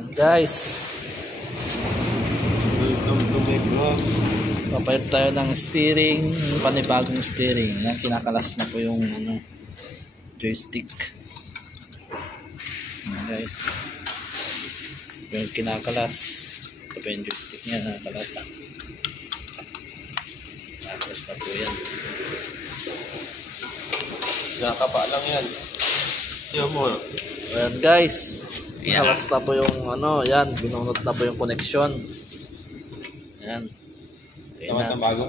Yan guys. Welcome to my vlog. Papalit tayo ng steering, panibagong steering. Yan, kinakalas na po yung joystick. Yan guys. Yung kinakalas. Ito pa yung joystick niya, nakakalas. Nakakalas na po yan. Nakapa lang yan. Yan mo. Ayan guys. Nakakalas na po yung yan. Binunot na po yung connection. Ayan. Tama ng bago.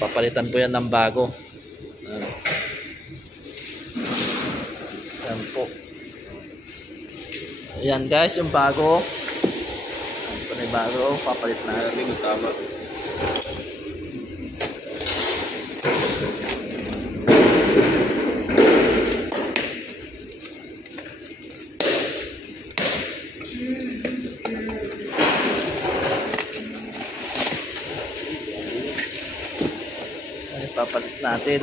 Papalitan po yan ng bago. Ayan po. Ayan guys, yung bago. Ito na yung bago. Papalit na. Hindi ko tama. Papalit natin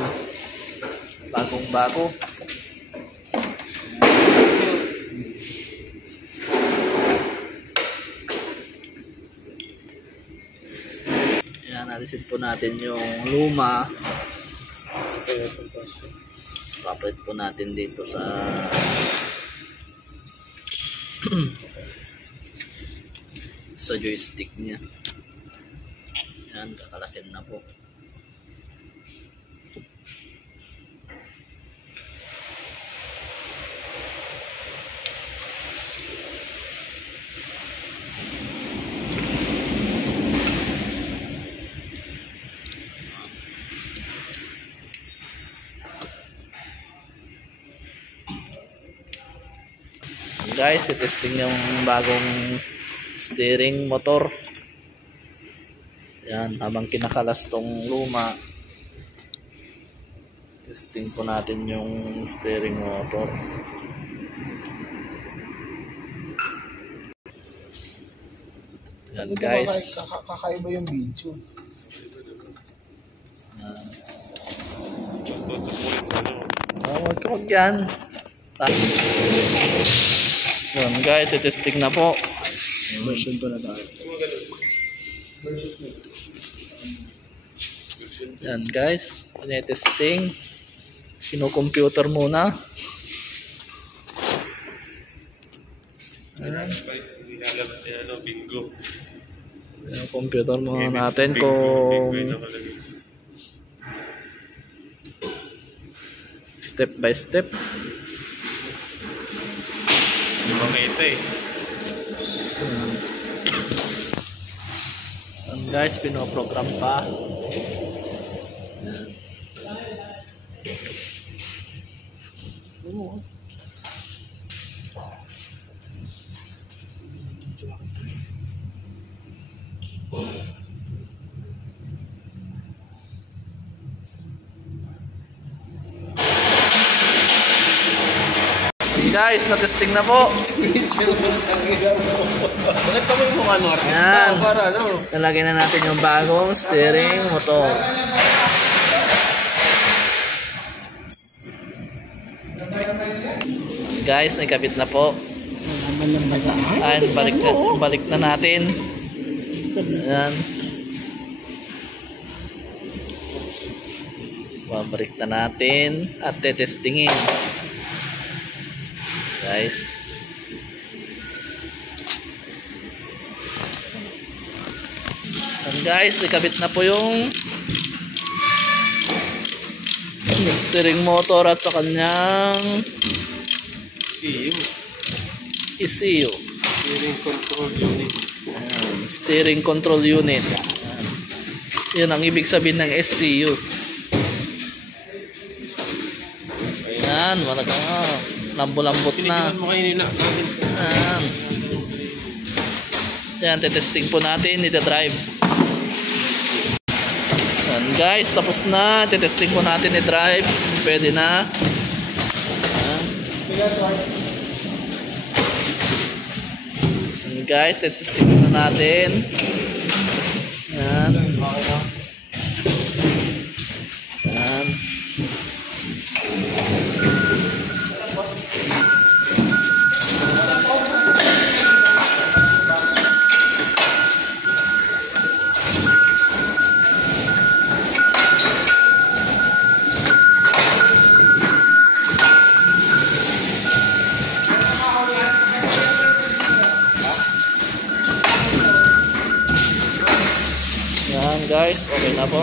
bagong bago. Ayan, alisin po natin yung luma. Papalit po natin dito sa sa joystick niya. Ayan, kakalasin na po. Guys, i-testing yung bagong steering motor. Yan, habang kinakalas tong luma, testing po natin yung steering motor. Yan guys. Kakaiba yung video. Huwag yan. Yan guys, testing na po. Version pa na tayo. Yan guys, tinetesting. Kino-computer muna. Bingo. Computer muna natin kung step by step. Makita eh. Guys, pinoprogram pa. Guys, na-testing na po. Bakit kami mukha ng artista? Yan. Para Nalagay na natin yung bagong steering motor. Guys, nakabit na po. Ayan, balik na natin. Ayan. Babalik na natin at tetestingin. Guys. And guys, nakabit na po yung steering motor at sa kanyang ECU. Steering control unit. Steering control unit. Yan ang ibig sabihin ng ECU. Ayan, lambo-lambot na. Mo kayo nila. Ayan. Yan, testing po natin. Ita-drive. Ayan guys, tapos na. Testing po natin i-drive. Pwede na. Ayan. Ayan guys, testing na natin. Ayan. Ayan. Yan guys, okay na po.